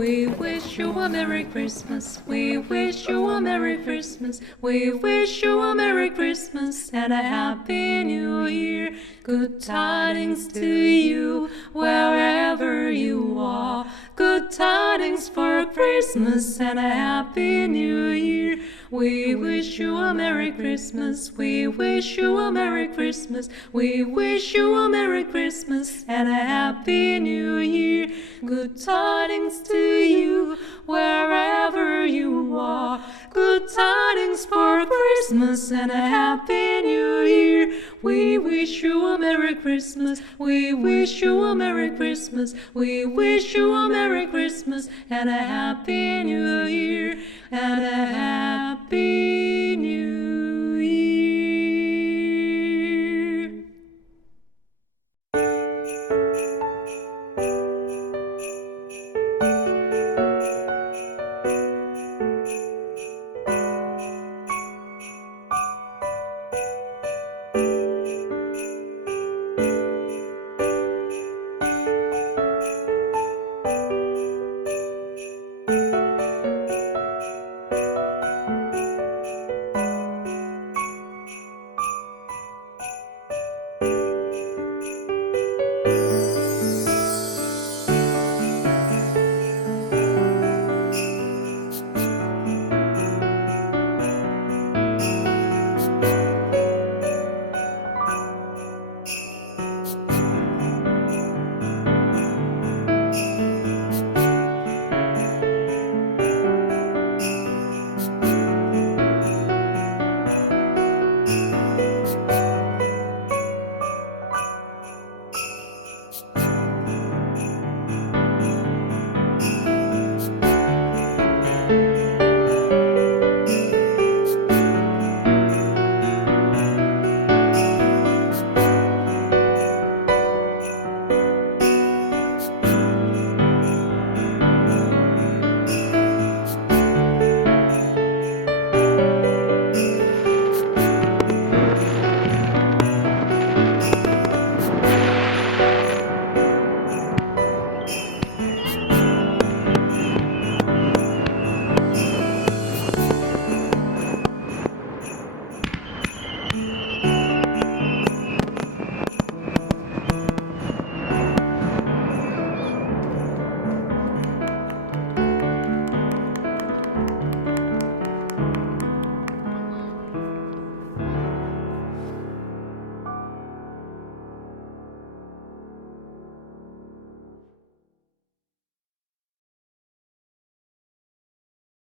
We wish you a Merry Christmas. We wish you a Merry Christmas. We wish you a Merry Christmas and a Happy New Year. Good tidings to you wherever you are. Good tidings for Christmas and a Happy New Year. We wish you a Merry Christmas. We wish you a Merry Christmas. We wish you a Merry Christmas and a Happy New Year. Good tidings to you wherever you are. Good tidings for Christmas and a Happy New Year. We wish you a Merry Christmas. We wish you a Merry Christmas. We wish you a Merry Christmas and a Happy New Year. And a Happy